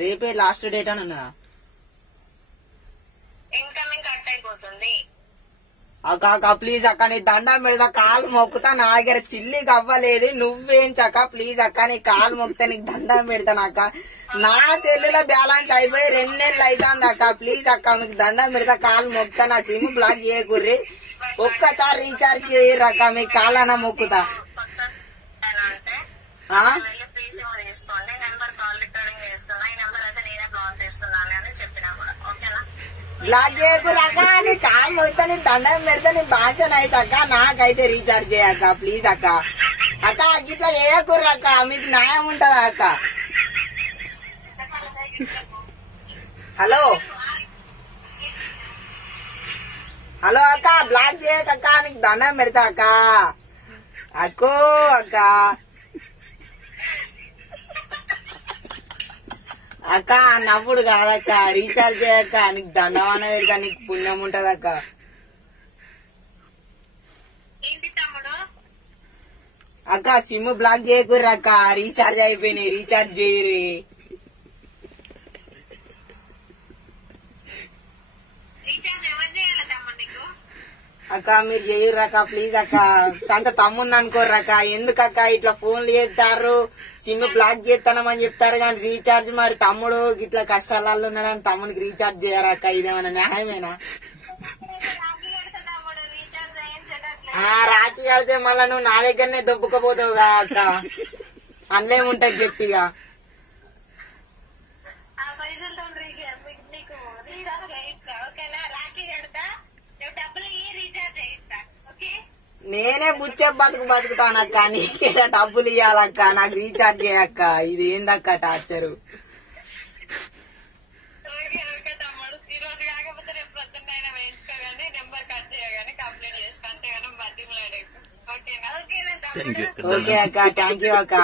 రేపే last date అని ఉన్నదా? ఇన్కమింగ్ కట్ అయిపోతుంది. అక్క ప్లీజ్ అక్క నీ దండం పెడతా, కాలు మొక్కుతా. నా దగ్గర చిల్లికి అవ్వలేదు, నువ్వేం చక్క ప్లీజ్ అక్క నీ కాలు మొక్కుతా, నీకు దండం పెడతాను అక్క. నా సెల్లులో బ్యాలెన్స్ అయిపోయి 2 నెలలు అవుతుంది అక్క. ప్లీజ్ అక్క మీకు దండం పెడతా, కాలు మొక్కుతా. నా సిమ్ బ్లాక్ చేయకుర్రి, ఒక్కసారి రీఛార్జ్ చేయరు అక్క, మీకు కాలన్నా మొక్కుతా. బ్లాక్ చేయకురక్క, నీ కాలు మొక్కుతా, నీ దండం పెడతా, నీ భాషను అయితే అక్క. నాకైతే రీఛార్జ్ చేయక్క ప్లీజ్ అక్క. అక్క ఇట్లా చేయకుర్రక్క, మీకు న్యాయం ఉంటదా అక్క? హలో హలో అక్క, బ్లాక్ చేయకక్క, నీకు దండం పెడతా అక్క. అక్కో అక్క అక్క నవ్వుడు కాదక్క, రీఛార్జ్ చేయక్క, నీకు దండం అన్న పెడతా, నీకు పుణ్యం ఉంటదక్క. అక్క సిమ్ బ్లాక్ చేయకుర్రక్క, రీఛార్జ్ అయిపోయినాయి, రీఛార్జ్ చేయరు. అక్క మీరు చేయరక్క ప్లీజ్ అక్క, సంత తమ్ముంది అనుకోర్రక్క. ఎందుకక్క ఇట్లా ఫోన్లు చేస్తారు, సిమ్ బ్లాక్ చేస్తానమని చెప్తారు కానీ రీఛార్జ్ మరి తమ్ముడు ఇట్లా కష్టాలలో ఉన్నాడని తమ్ముడికి రీఛార్జ్ చేయరక్క, ఇదేమన్నా న్యాయమేనా? రాఖీ కడితే మళ్ళా నువ్వు నా దగ్గరనే దొబ్బుకపోతావు కదా అక్క, అందులేముంటది చెప్పిగా. నేనే బుచ్చే బతుకుతానక్క, నీకేనా డబ్బులు ఇయ్యాలక్క, నాకు రీఛార్జ్ చేయక్క. ఇది ఏందక్క టార్చరు? ఓకే అక్క, థ్యాంక్ యూ అక్క.